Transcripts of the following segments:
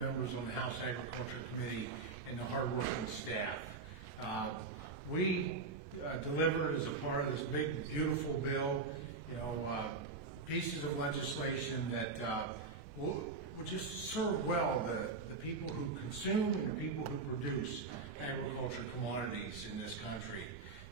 members on the House Agriculture Committee and the hardworking staff. We delivered as a part of this big, beautiful bill, pieces of legislation that will just serve well the people who consume and the people who produce agriculture commodities in this country.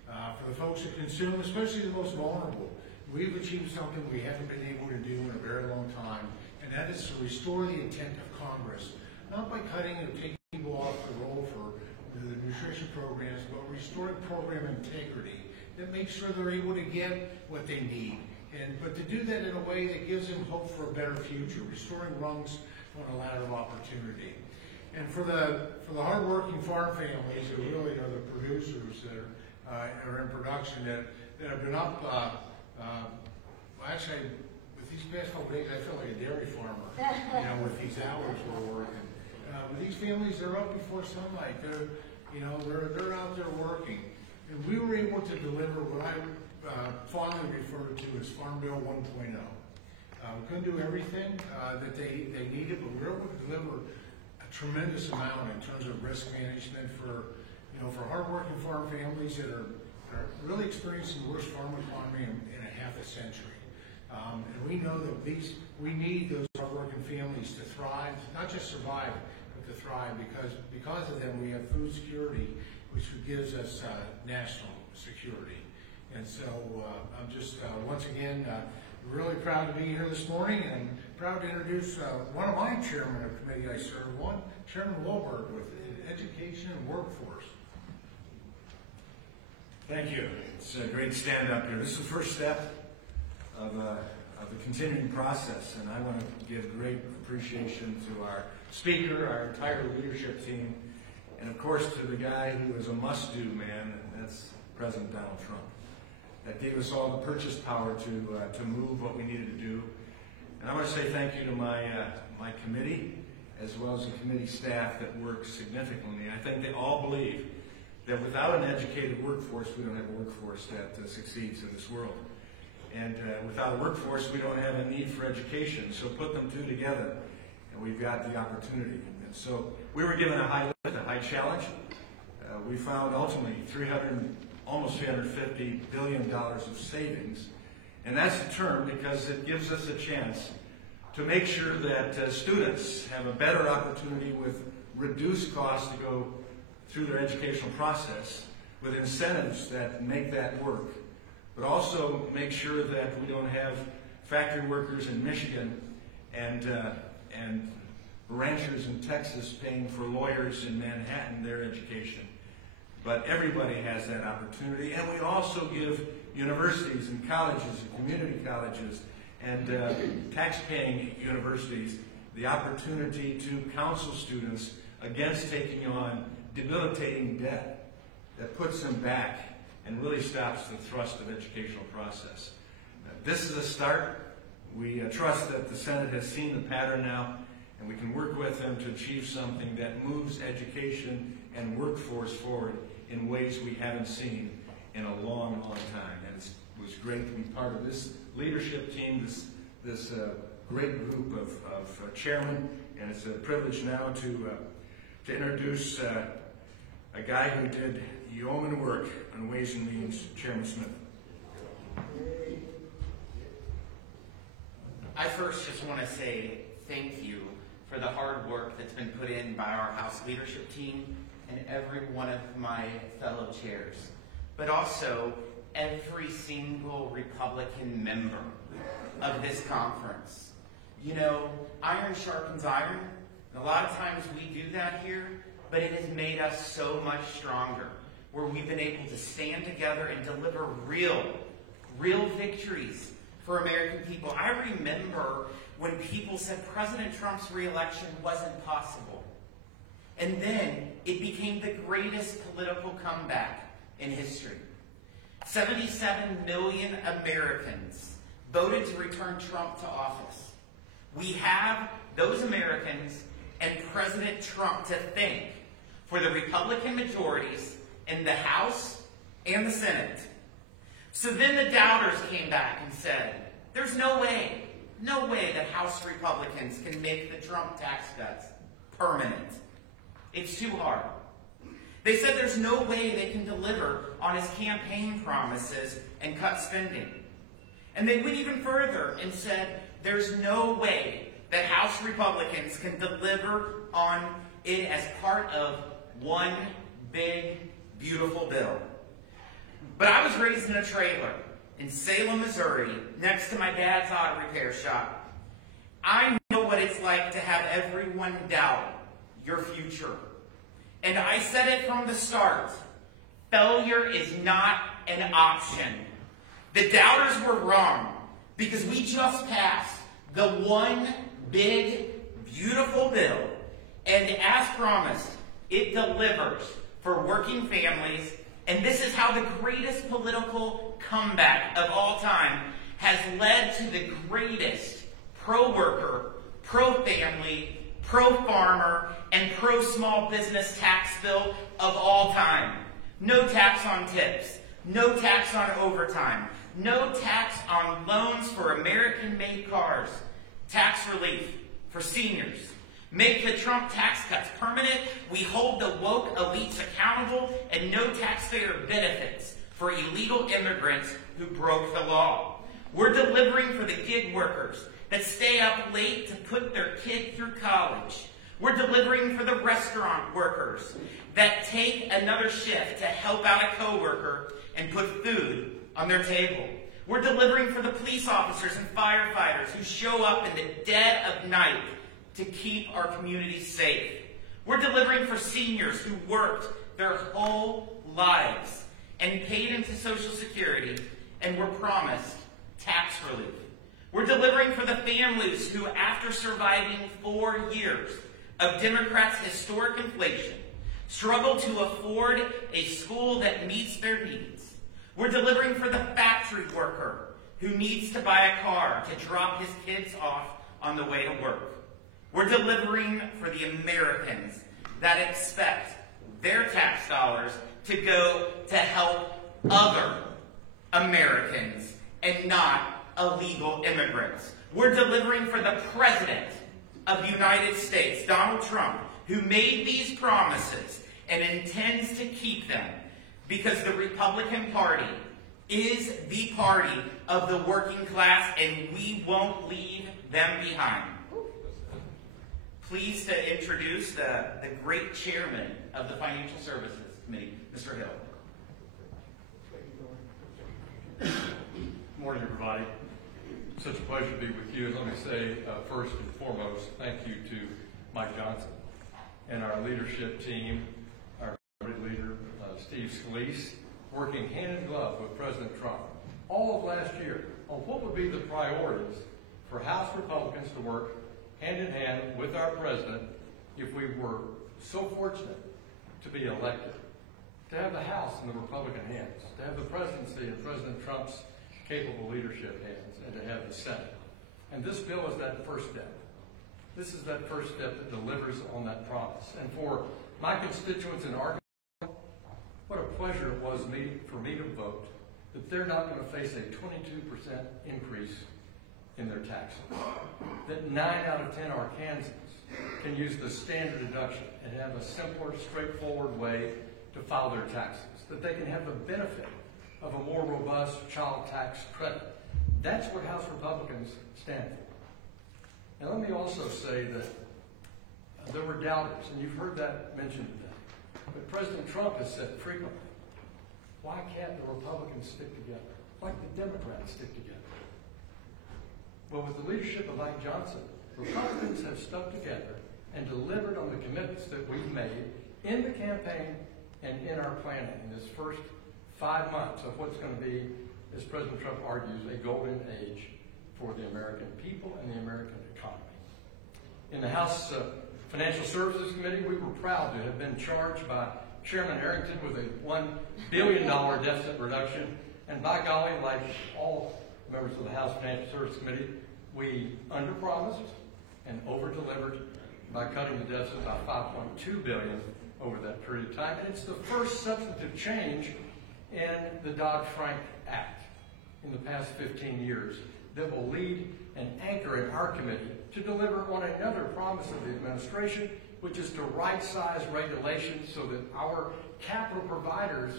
For the folks who consume, especially the most vulnerable, we've achieved something we haven't been able to do in a very long time, and that is to restore the intent of Congress, not by cutting or taking people off the roll for the nutrition programs, but restoring program integrity that makes sure they're able to get what they need. But to do that in a way that gives them hope for a better future, restoring rungs on a ladder of opportunity. And for the hardworking farm families who really are the producers that are in production that have been up, actually, with these past couple days, I feel like a dairy farmer, with these hours we're working. But these families, they're up before sunlight. They're out there working. And we were able to deliver what I fondly refer to as Farm Bill 1.0. We couldn't do everything that they needed, but we were able to deliver a tremendous amount in terms of risk management for hardworking farm families that are really experiencing the worst farm economy in a half a century. And we know that we need those hardworking families to thrive, not just survive, but to thrive, because of them we have food security, which gives us national security. And so I'm just, once again, really proud to be here this morning, and proud to introduce one of my chairmen of the committee I serve, Chairman Wohlberg with Education and Workforce. Thank you. It's great to stand up here. This is the first step of the continuing process, and I want to give great appreciation to our speaker, our entire leadership team, and of course to the guy who is a must-do man, and that's President Donald Trump. That gave us all the purchase power to move what we needed to do. And I want to say thank you to my committee, as well as the committee staff that work significantly. I think they all believe that without an educated workforce, we don't have a workforce that succeeds in this world. And without a workforce, we don't have a need for education. So put them two together, and we've got the opportunity. And so we were given a high lift, a high challenge. We found ultimately almost $350 billion of savings. And that's the term because it gives us a chance to make sure that students have a better opportunity with reduced costs to go through their educational process, with incentives that make that work, but also make sure that we don't have factory workers in Michigan and ranchers in Texas paying for lawyers in Manhattan their education. But everybody has that opportunity, and we also give universities and colleges and community colleges and tax-paying universities the opportunity to counsel students against taking on debilitating debt that puts them back and really stops the thrust of educational process. This is a start. We trust that the Senate has seen the pattern now, and we can work with them to achieve something that moves education and workforce forward in ways we haven't seen in a long, long time. And it was great to be part of this leadership team, this great group of chairmen, and it's a privilege now to introduce a guy who did yeoman work on Ways and Means, Chairman Smith. I first just want to say thank you for the hard work that's been put in by our House leadership team and every one of my fellow chairs, but also every single Republican member of this conference. Iron sharpens iron. A lot of times we do that here, but it has made us so much stronger, where we've been able to stand together and deliver real victories for American people. I remember when people said President Trump's re-election wasn't possible. And then it became the greatest political comeback in history. 77 million Americans voted to return Trump to office. We have those Americans and President Trump to thank for the Republican majorities in the House and the Senate. So then the doubters came back and said, there's no way that House Republicans can make the Trump tax cuts. permanent. It's too hard. They said there's no way they can deliver on his campaign promises and cut spending. And they went even further and said there's no way that House Republicans can deliver on it as part of one big, beautiful bill. But I was raised in a trailer in Salem, Missouri, next to my dad's auto repair shop. I know what it's like to have everyone doubt your future. And I said it from the start. Failure is not an option. The doubters were wrong because we just passed the one big, beautiful bill. And as promised, it delivers for working families. And this is how the greatest political comeback of all time has led to the greatest pro-worker, pro-family, pro-farmer, and pro-small business tax bill of all time. No tax on tips, no tax on overtime, no tax on loans for American-made cars, tax relief for seniors. Make the Trump tax cuts permanent. We hold the woke elites accountable, and no taxpayer benefits for illegal immigrants who broke the law. We're delivering for the gig workers that stay up late to put their kid through college. We're delivering for the restaurant workers that take another shift to help out a coworker and put food on their table. We're delivering for the police officers and firefighters who show up in the dead of night to keep our communities safe. We're delivering for seniors who worked their whole lives and paid into Social Security and were promised tax relief. We're delivering for the families who, after surviving 4 years of Democrats' historic inflation, struggle to afford a school that meets their needs. We're delivering for the factory worker who needs to buy a car to drop his kids off on the way to work. We're delivering for the Americans that expect their tax dollars to go to help other Americans and not illegal immigrants. We're delivering for the President of the United States, Donald Trump, who made these promises and intends to keep them because the Republican Party is the party of the working class, and we won't leave them behind. Pleased to introduce the great chairman of the Financial Services Committee, Mr. Hill. Good morning, everybody. Such a pleasure to be with you. Let me say, first and foremost, thank you to Mike Johnson and our leadership team, our leader, Steve Scalise, working hand in glove with President Trump all of last year on what would be the priorities for House Republicans to work hand in hand with our president if we were so fortunate to be elected, to have the House in the Republican hands, to have the presidency in President Trump's capable leadership hands, and to have the Senate. And this bill is that first step. This is that first step that delivers on that promise. And for my constituents in Arkansas, what a pleasure it was for me to vote that they're not going to face a 22% increase in their taxes. That 9 out of 10 Arkansans can use the standard deduction and have a simpler, straightforward way to file their taxes. That they can have the benefit of a more robust child tax credit. That's what House Republicans stand for. Now let me also say that there were doubters, and you've heard that mentioned today. But President Trump has said frequently, why can't the Republicans stick together like the Democrats stick together? Well, with the leadership of Mike Johnson, Republicans have stuck together and delivered on the commitments that we've made in the campaign and in our planning in this first 5 months of what's going to be, as President Trump argues, a golden age for the American people and the American economy. In the House Financial Services Committee, we were proud to have been charged by Chairman Harrington with a $1 billion deficit reduction. And by golly, like all members of the House Financial Services Committee, we underpromised and over-delivered by cutting the deficit by $5.2 billion over that period of time. And it's the first substantive change in the Dodd-Frank Act in the past 15 years that will lead and anchor in our committee to deliver on another promise of the administration which is to right-size regulations so that our capital providers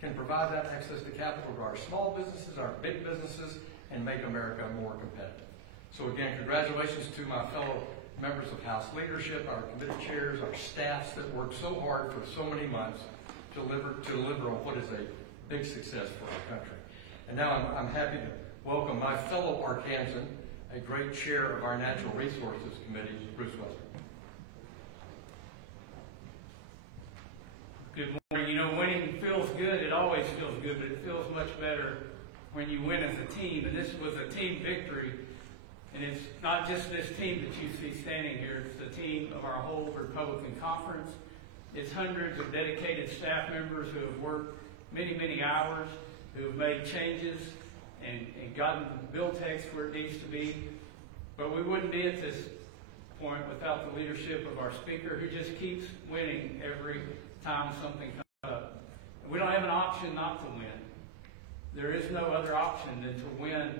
can provide that access to capital to our small businesses, our big businesses, and make America more competitive. So again, congratulations to my fellow members of House leadership, our committee chairs, our staffs that worked so hard for so many months to deliver on what is a big success for our country. And now I'm happy to welcome my fellow Arkansan, a great chair of our Natural Resources Committee, Bruce Westbrook. Good morning. You know, winning feels good. It always feels good, but it feels much better when you win as a team. And this was a team victory. And it's not just this team that you see standing here. It's the team of our whole Republican conference. It's hundreds of dedicated staff members who have worked many, many hours, who have made changes and gotten bill text where it needs to be. But we wouldn't be at this point without the leadership of our speaker, who just keeps winning every time something comes up. And we don't have an option not to win. There is no other option than to win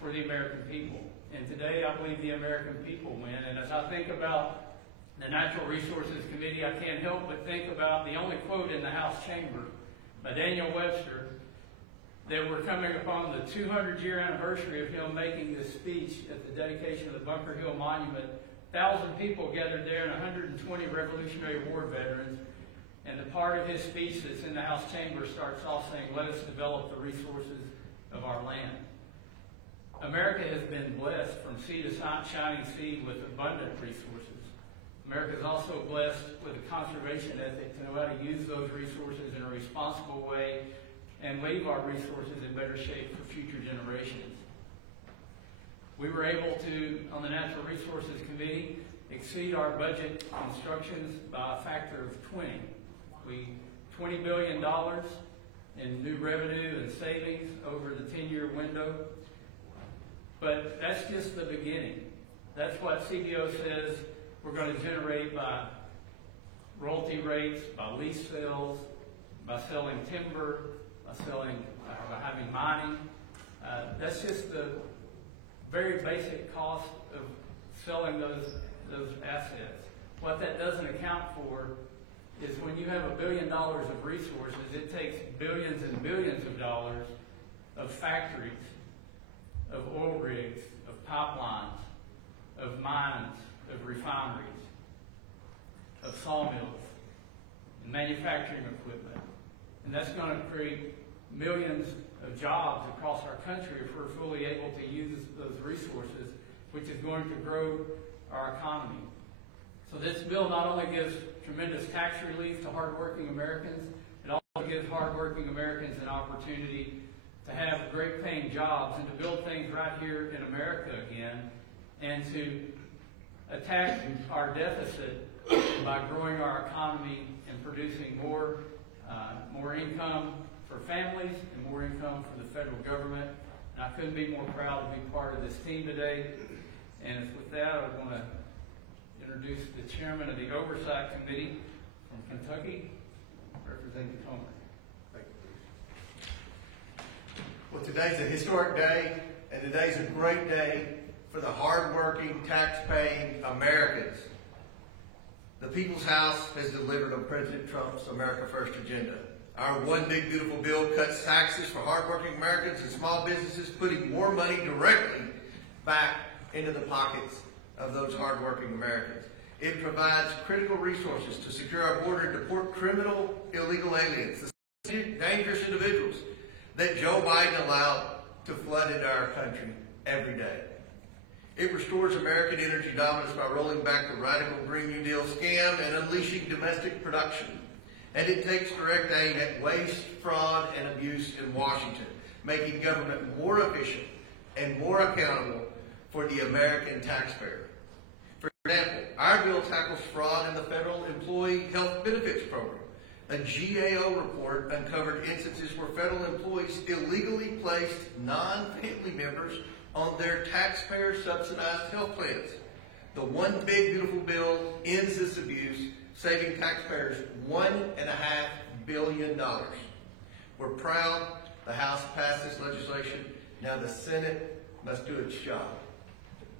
for the American people. And today, I believe the American people win. And as I think about the Natural Resources Committee, I can't help but think about the only quote in the House chamber by Daniel Webster, that we're coming upon the 200-year anniversary of him making this speech at the dedication of the Bunker Hill Monument. 1,000 people gathered there and 120 Revolutionary War veterans. And the part of his speech that's in the House chamber starts off saying, "Let us develop the resources of our land." America has been blessed from sea to shining sea with abundant resources. America is also blessed with a conservation ethic to know how to use those resources in a responsible way and leave our resources in better shape for future generations. We were able to, on the Natural Resources Committee, exceed our budget instructions by a factor of 20. $20 billion in new revenue and savings over the 10-year window. But that's just the beginning. That's what CBO says we're going to generate by royalty rates, by lease sales, by selling timber, by having mining. That's just the very basic cost of selling those assets. What that doesn't account for is when you have $1 billion of resources, it takes billions and billions of dollars of factories, of oil rigs, of pipelines, of mines, of refineries, of sawmills, and manufacturing equipment. And that's going to create millions of jobs across our country if we're fully able to use those resources, which is going to grow our economy. So this bill not only gives tremendous tax relief to hardworking Americans, it also gives hardworking Americans an opportunity to have great paying jobs and to build things right here in America again, and to attack our deficit by growing our economy and producing more income for families and more income for the federal government. And I couldn't be more proud to be part of this team today. And with that, I want to introduce the chairman of the Oversight Committee from Kentucky, Representative Homer. Thank you. Well, today's a historic day, and today's a great day for the hardworking, tax-paying Americans. The People's House has delivered on President Trump's America First agenda. Our one big beautiful bill cuts taxes for hardworking Americans and small businesses, putting more money directly back into the pockets of those hardworking Americans. It provides critical resources to secure our border and deport criminal, illegal aliens, the dangerous individuals that Joe Biden allowed to flood into our country every day. It restores American energy dominance by rolling back the radical Green New Deal scam and unleashing domestic production. And it takes direct aim at waste, fraud, and abuse in Washington, making government more efficient and more accountable for the American taxpayer. For example, our bill tackles fraud in the Federal Employee Health Benefits Program. A GAO report uncovered instances where federal employees illegally placed non-family members on their taxpayer-subsidized health plans. The one big beautiful bill ends this abuse, saving taxpayers $1.5 billion. We're proud the House passed this legislation. Now the Senate must do its job.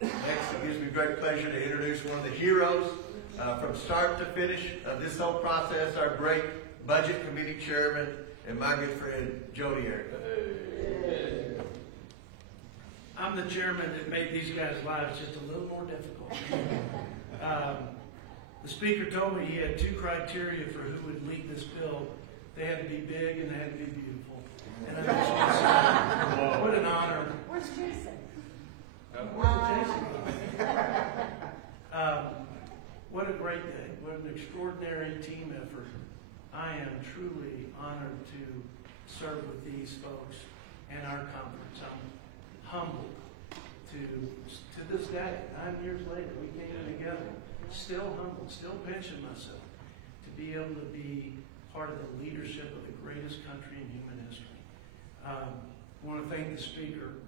Next, it gives me great pleasure to introduce one of the heroes from start to finish of this whole process, our great Budget Committee Chairman and my good friend, Jody Eric. I'm the chairman that made these guys' lives just a little more difficult. The speaker told me he had 2 criteria for who would lead this bill. They had to be big and they had to be beautiful. And I just want to say, what an honor. Where's Jason? Where's Jason? What a great day. What an extraordinary team effort. I am truly honored to serve with these folks and our conference. I'm humbled to this day, 9 years later, we came together, still humbled, still pinching myself to be able to be part of the leadership of the greatest country in human history. I want to thank the speaker.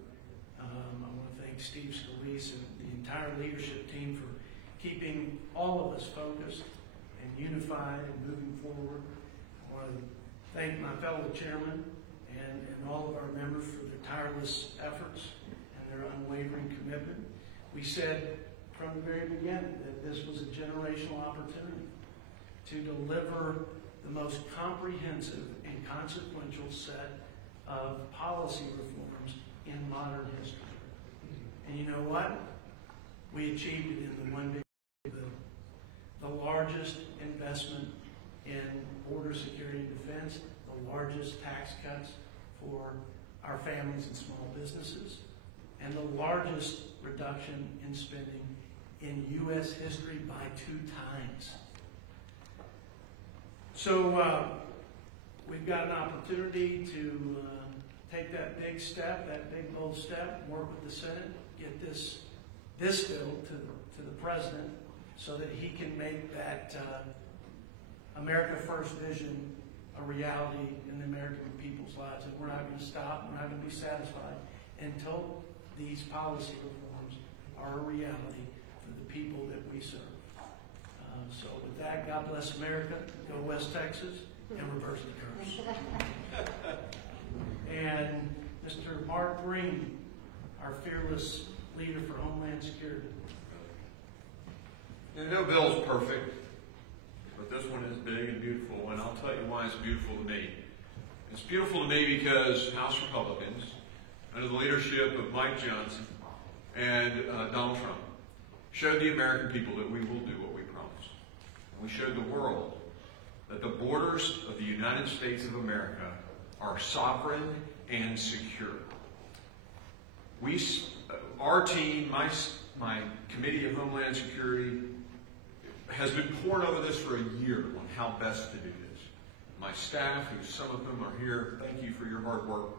I want to thank Steve Scalise and the entire leadership team for keeping all of us focused and unified and moving forward. I want to thank my fellow chairman and all of our members for their tireless efforts and their unwavering commitment. We said from the very beginning that this was a generational opportunity to deliver the most comprehensive and consequential set of policy reforms in modern history. And you know what? We achieved it in the one big bill. The largest investment in border security and defense, the largest tax cuts for our families and small businesses, and the largest reduction in spending in U.S. history by 2 times. So we've got an opportunity to take that big step, that big bold step, work with the Senate, get this bill to the President so that he can make that America First vision a reality in the American people's lives. And we're not going to stop, we're not going to be satisfied until these policy reforms are a reality for the people that we serve. So with that, God bless America, go West Texas, and reverse the curse. And Mr. Mark Green, our fearless leader for Homeland Security. No bill's perfect, but this one is big and beautiful, and I'll tell you why it's beautiful to me. It's beautiful to me because House Republicans, under the leadership of Mike Johnson and Donald Trump, showed the American people that we will do what we promised. And we showed the world that the borders of the United States of America are sovereign and secure. Our team, my Committee of Homeland Security, has been poring over this for a year on how best to do this. My staff, who some of them are here, thank you for your hard work.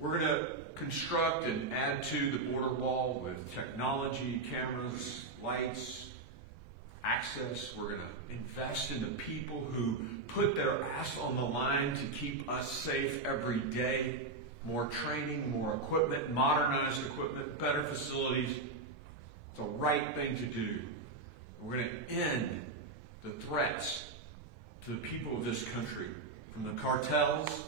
We're going to construct and add to the border wall with technology, cameras, lights, access. We're going to invest in the people who put their ass on the line to keep us safe every day. More training, more equipment, modernized equipment, better facilities. It's the right thing to do. We're going to end the threats to the people of this country, from the cartels,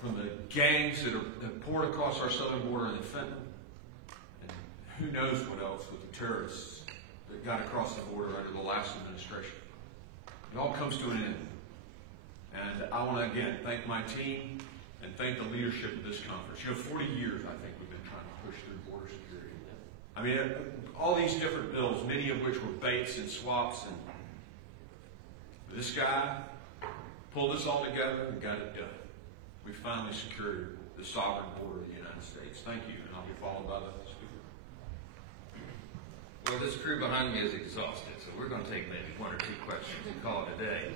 from the gangs that poured across our southern border in Fentanyl, and who knows what else with the terrorists that got across the border under the last administration. It all comes to an end. And I want to again thank my team and thank the leadership of this conference. 40 years I think we've been trying to push through border security. I mean, all these different bills, many of which were baits and swaps, and this guy pulled us all together and got it done. We finally secured the sovereign border of the United States. Thank you, and I'll be followed by the speaker. Well, this crew behind me is exhausted, so we're going to take maybe 1 or 2 questions and call it a day.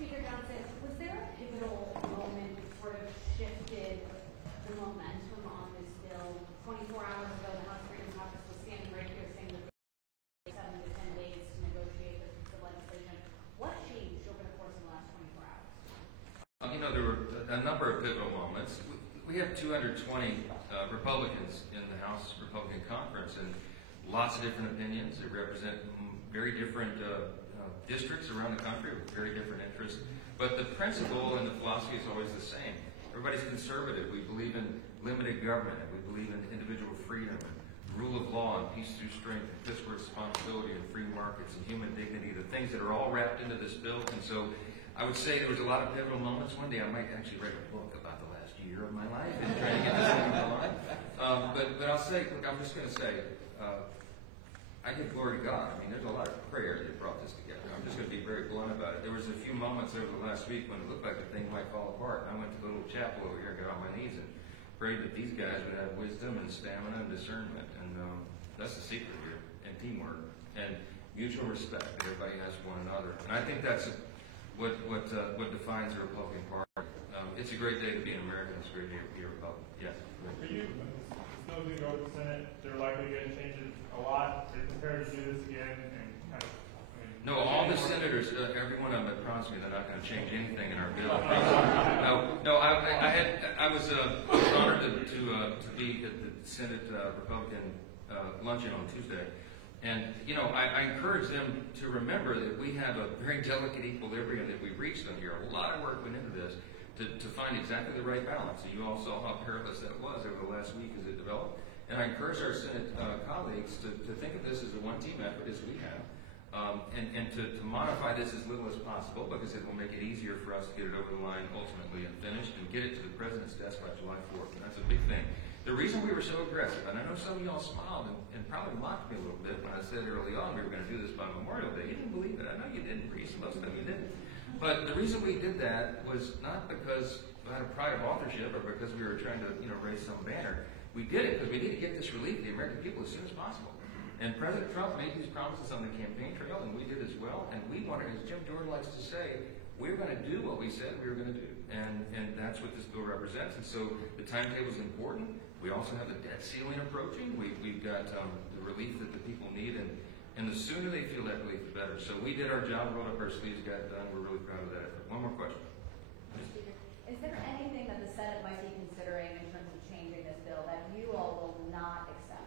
Speaker Johnson, was there a pivotal moment that sort of shifted the momentum on this bill? 24 hours ago, the House Freedom Caucus was standing right here saying that they had 7 to 10 days to negotiate the legislation. What changed over the course of the last 24 hours? There were a number of pivotal moments. We have 220 Republicans in the House Republican Conference, and lots of different opinions. They represent very different districts around the country with very different interests. But the principle and the philosophy is always the same. Everybody's conservative. We believe in limited government, and we believe in individual freedom and rule of law and peace through strength and fiscal responsibility and free markets and human dignity, the things that are all wrapped into this bill. And so I would say there was a lot of pivotal moments. One day I might actually write a book about the last year of my life and trying to get this thing going. But I'll say, look, I'm just going to say, I give glory to God. I mean, there's a lot of prayer that brought this together. I'm just going to be very blunt about it. There was a few moments over the last week when it looked like the thing might fall apart. I went to the little chapel over here and got on my knees and prayed that these guys would have wisdom and stamina and discernment. And that's the secret here. And teamwork. And mutual respect that everybody has for one another. And I think that's what defines the Republican Party. It's a great day to be an American. It's a great day to be a Republican. Yes. For you, those who go to the Senate, they're likely going to change it a lot. They're prepared to do this again and kind of. No, all the senators, every one of them had promised me they're not going to change anything in our bill. I was honored to be at the Senate Republican luncheon on Tuesday. And, I encourage them to remember that we have a very delicate equilibrium that we've reached on here. A lot of work went into this to find exactly the right balance. And you all saw how perilous that was over the last week as it developed. And I encourage our Senate colleagues to think of this as a one-team effort as we have, and to modify this as little as possible, because it will make it easier for us to get it over the line ultimately and finished and get it to the President's desk by July 4th. And that's a big thing. The reason we were so aggressive, and I know some of y'all smiled and probably mocked me a little bit when I said early on we were going to do this by Memorial Day. You didn't believe it. I know you didn't, Reese. Most of you didn't. But the reason we did that was not because out of pride of authorship or because we were trying to, raise some banner. We did it because we need to get this relief to the American people as soon as possible. And President Trump made these promises on the campaign trail, and we did as well. And we wanted, as Jim Jordan likes to say, we're going to do what we said we were going to do. And that's what this bill represents. And so the timetable is important. We also have the debt ceiling approaching. We've got the relief that the people need. And the sooner they feel that relief, the better. So we did our job, rolled up our sleeves, got it done. We're really proud of that effort. One more question. Is there anything that the Senate might be considering in terms of changing this bill that you all will not accept?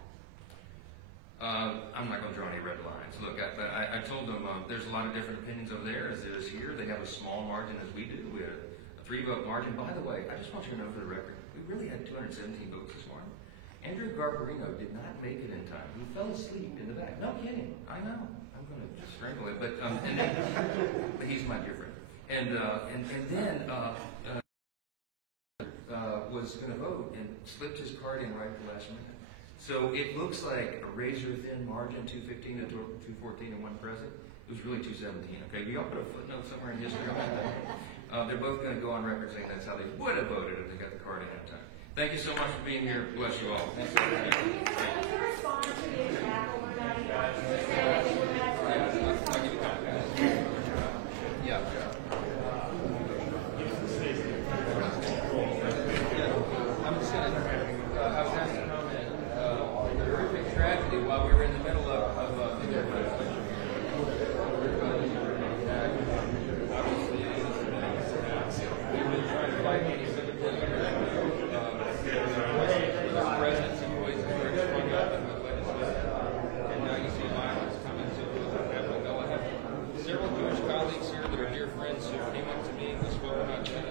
I'm not going to draw any red lines. Look, I told them there's a lot of different opinions over there as there is here. They have a small margin as we do. We had a 3-vote margin. By the way, I just want you to know for the record, we really had 217 votes this morning. Andrew Garbarino did not make it in time. He fell asleep in the back. No kidding. I know. I'm going to just strangle it. But he's my dear friend. And then was going to vote and slipped his card in right at the last minute. So it looks like a razor-thin margin, 215 to 214 and one president. It was really 217. Okay, we all put a footnote somewhere in history on that. They're both going to go on record saying that's how they would have voted if they got the card ahead of time. Thank you so much for being here. Bless you all. Thanks. Can you respond to the attack overnight? Yeah. I'm just going to, I was asked to comment the horrific tragedy while we were in the middle of the legislation. Obviously, we've been trying to fight any sympathy. President's employees are very strung up in the legislature, and now you see violence coming to Capitol Hill. I have several Jewish colleagues here that are dear friends who came up to me and spoke about China.